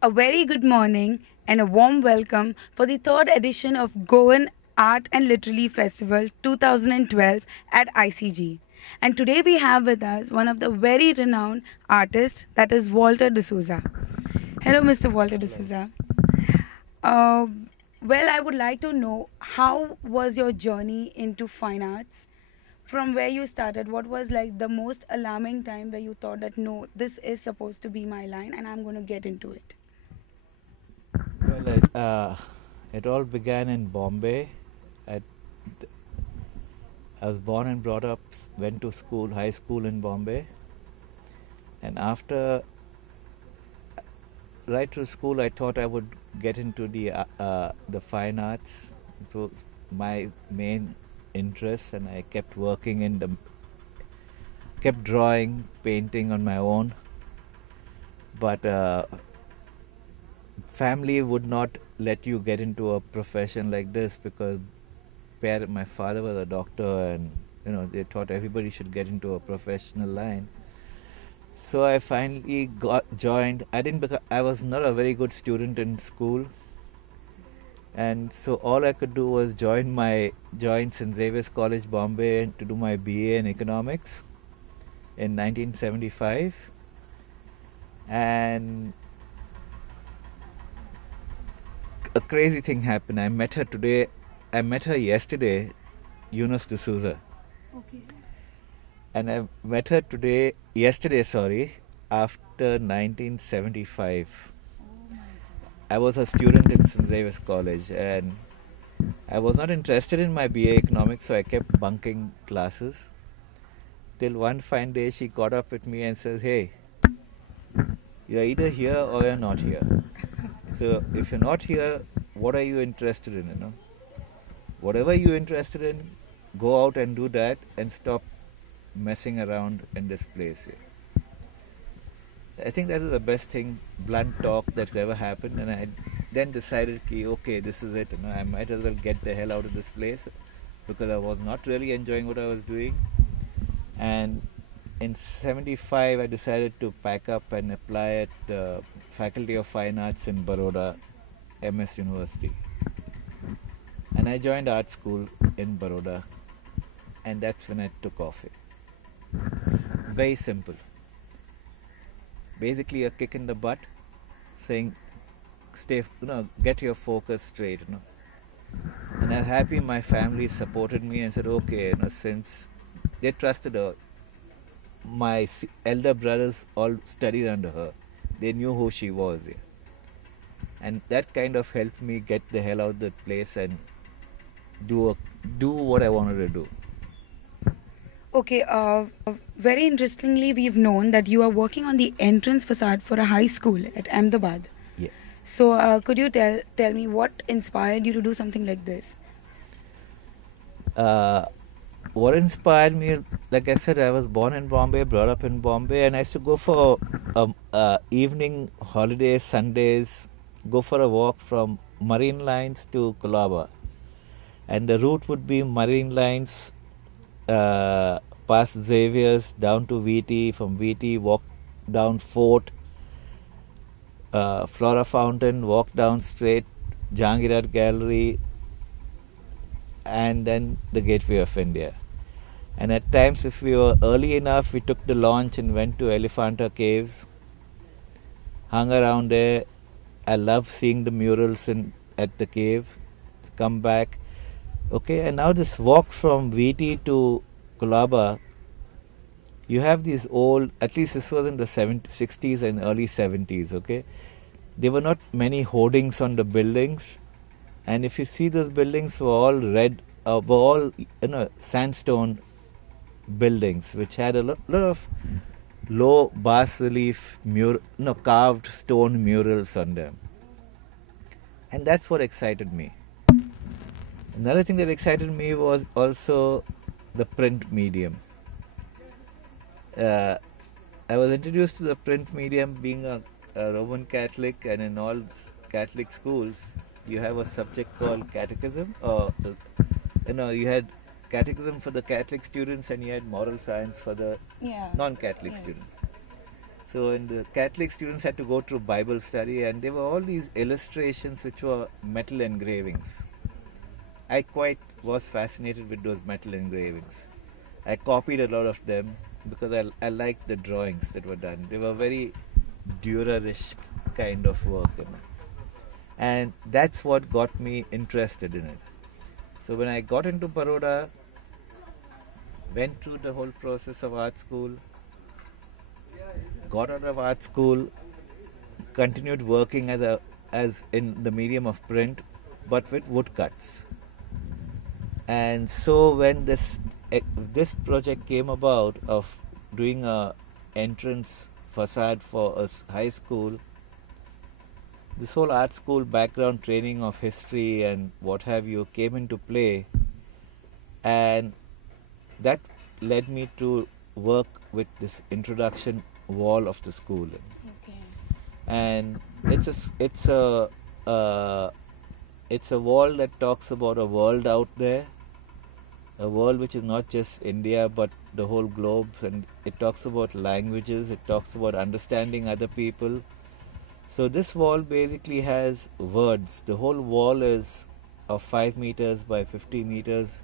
A very good morning and a warm welcome for the third edition of Goan Art and Literary Festival 2012 at ICG. And today we have with us one of the very renowned artists, that is Walter D'Souza. Hello, Mr. Walter D'Souza. Uh, well, I would like to know how was your journey into fine arts? From where you started, what was like the most alarming time where you thought that no, this is supposed to be my line and I'm going to get into it? Well, it all began in Bombay. I, I was born and brought up, went to school, high school in Bombay, and after right through school, I thought I would get into the fine arts. It was my main interest, and I kept working kept drawing, painting on my own. But family would not let you get into a profession like this because my father was a doctor, and they thought everybody should get into a professional line. So I finally got joined. I was not a very good student in school, and so all I could do was join St Xavier's College Bombay to do my BA in economics in 1975. And a crazy thing happened. I met her yesterday, Eunice D'Souza. Okay. And I met her yesterday, after 1975. I was a student in St. Xavier's College, and I was not interested in my BA economics, so I kept bunking classes. Till one fine day she got up with me and said, "Hey, you're either here or you're not here. So if you're not here, what are you interested in, Whatever you're interested in, go out and do that and stop messing around in this place here." I think that is the best thing, blunt talk, that could ever happen. And I then decided, okay, this is it. I might as well get the hell out of this place because I was not really enjoying what I was doing. And in 75, I decided to pack up and apply at the Faculty of Fine Arts in Baroda, MS University. And I joined art school in Baroda, and that's when I took off it. Very simple. Basically a kick in the butt, saying, get your focus straight, And I'm happy my family supported me and said, okay, since they trusted her. My elder brothers all studied under her. They knew who she was. And that kind of helped me get the hell out of the place and do what I wanted to do. Okay, very interestingly, we've known that you are working on the entrance facade for a high school at Ahmedabad. Yeah. So, could you tell me what inspired you to do something like this? What inspired me, like I said, I was born in Bombay, brought up in Bombay, and I used to go for evening holidays, Sundays, go for a walk from Marine Lines to Colaba. And the route would be Marine Lines, past Xavier's, down to VT, from VT, walk down Fort, Flora Fountain, walk down straight, Jahangir Art Gallery, and then the Gateway of India. And at times, if we were early enough, we took the launch and went to Elephanta Caves, hung around there. I love seeing the murals at the cave. Come back. Okay, and now this walk from VT to Colaba, you have these old, at least this was in the 60s and early 70s, okay? There were not many hoardings on the buildings. And if you see, those buildings were all red, were all sandstone buildings, which had a lot of low bas relief carved stone murals on them. And that's what excited me. Another thing that excited me was also the print medium. I was introduced to the print medium being a Roman Catholic, and in all Catholic schools you have a subject called catechism, or you had catechism for the Catholic students and you had moral science for the non-Catholic students. So, and the Catholic students had to go through Bible study, and there were all these illustrations which were metal engravings. I quite was fascinated with those metal engravings. I copied a lot of them because I liked the drawings that were done. They were very Dürer-ish kind of work, you know. And that's what got me interested in it. So when I got into Baroda, went through the whole process of art school, got out of art school, continued working as in the medium of print, but with woodcuts. And so when this project came about of doing a entrance facade for a high school, this whole art school background training of history and what have you came into play, and that led me to work with this introduction wall of the school. Okay. And it's a wall that talks about a world out there, a world which is not just India but the whole globe, and it talks about languages, it talks about understanding other people. So this wall basically has words. The whole wall is of 5 meters by 50 meters,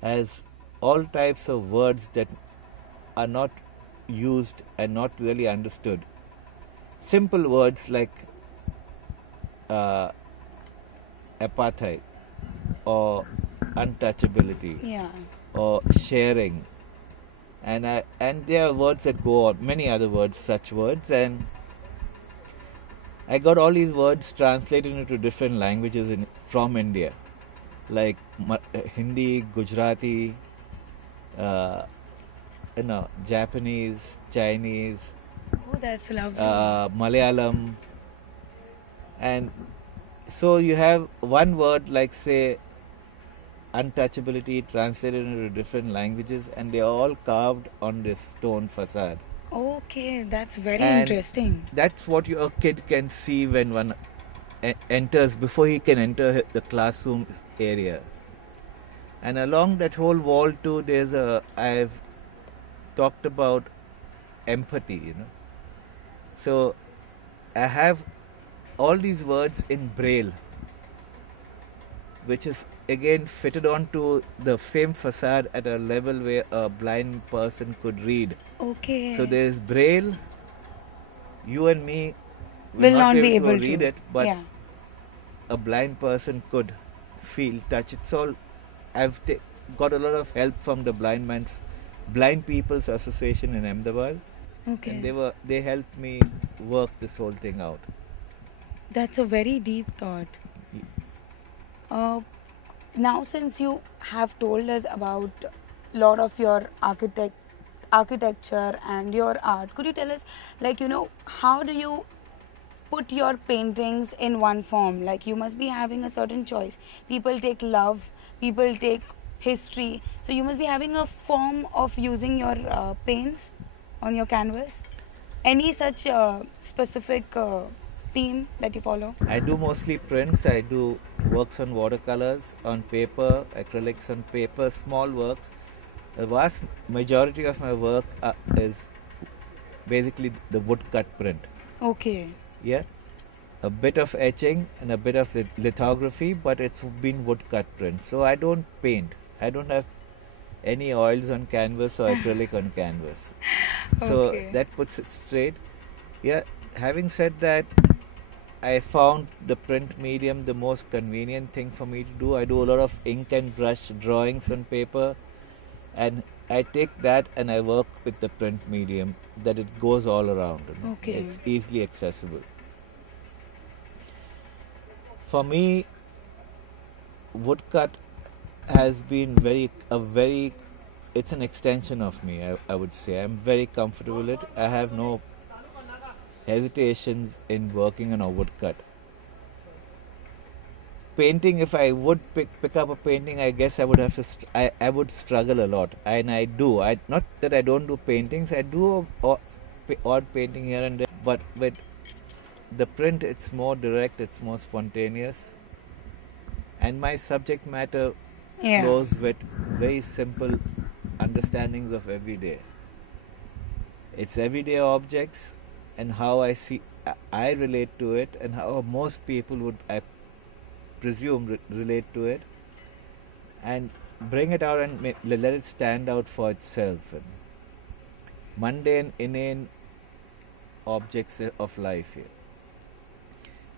has all types of words that are not used and not really understood. Simple words like apartheid or untouchability, Yeah. or sharing, and there are words that go on, many other words, such words, and I got all these words translated into different languages from India, like Hindi, Gujarati, Japanese, Chinese, Oh, that's lovely. Malayalam, and so you have one word like, say, untouchability translated into different languages, and they are all carved on this stone facade. Okay, that's very And interesting. that's what your kid can see when one enters, before he can enter the classroom area. And along that whole wall too, I've talked about empathy, you know. So I have all these words in Braille, which is again fitted onto the same facade at a level where a blind person could read. Okay. So there is Braille. You and me will not be able to read it, but yeah. a blind person could feel, touch. It's all. I've got a lot of help from the Blind People's Association in Ahmedabad, Okay. and they helped me work this whole thing out. That's a very deep thought. Now, since you have told us about a lot of your architecture and your art, could you tell us, like, how do you put your paintings in one form? Like, you must be having a certain choice. People take love, people take history. So you must be having a form of using your paints on your canvas. Any such specific theme that you follow? I do mostly prints. I do works on watercolors, on paper, acrylics on paper, small works. The vast majority of my work is basically the woodcut print. Okay. Yeah, a bit of etching and a bit of lithography, but it's been woodcut print. So I don't paint. I don't have any oils on canvas or acrylic on canvas. So Okay. that puts it straight. Yeah, having said that, I found the print medium the most convenient thing for me to do. I do a lot of ink and brush drawings on paper, and I take that and I work with the print medium, that it goes all around. You know? Okay. It's easily accessible. For me, woodcut has been it's an extension of me, I would say. I'm very comfortable with it. I have no hesitations in working on a woodcut. Painting, if I would pick up a painting, I guess I would have to I would struggle a lot, and I do. Not that I don't do paintings, I do odd painting here and there, but with the print, it's more direct, it's more spontaneous, and my subject matter flows with very simple understandings of everyday. It's everyday objects, and how I relate to it, and how most people would, I presume, relate to it, and bring it out and let it stand out for itself. And mundane, inane objects of life here,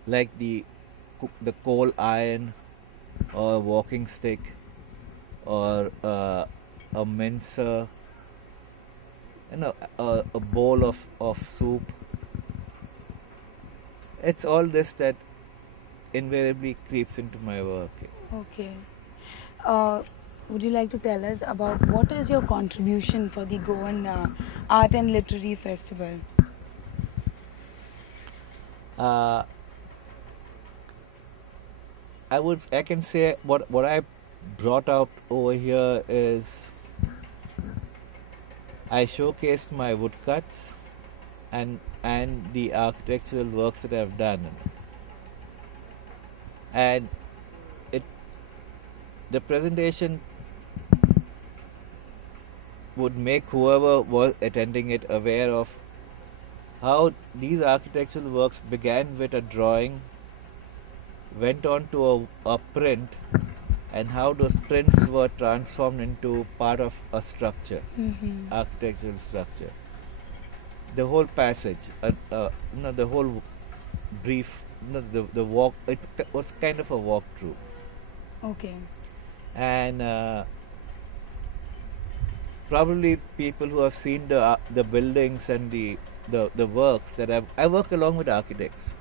like the coal iron, or a walking stick, or a mincer, a bowl of soup. It's all this that invariably creeps into my work. Okay. Would you like to tell us about what is your contribution for the Goan Art and Literary Festival? Uh, I can say what I brought out over here is I showcased my woodcuts and the architectural works that I've done, and the presentation would make whoever was attending it aware of how these architectural works began with a drawing, went on to a print, and how those prints were transformed into part of a structure, architectural structure. The whole passage, the whole brief, the walk, it was kind of a walkthrough. Okay. And probably people who have seen the buildings and the works that I work along with architects.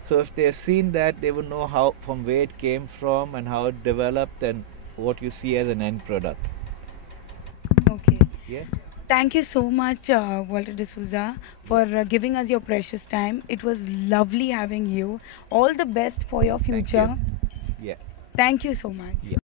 So if they've seen that, they will know how, from where it came from and how it developed, and what you see as an end product. Okay. Yeah. Thank you so much, Walter D'Souza, for giving us your precious time. It was lovely having you. All the best for your Thank future. you. Yeah. Thank you so much. Yeah.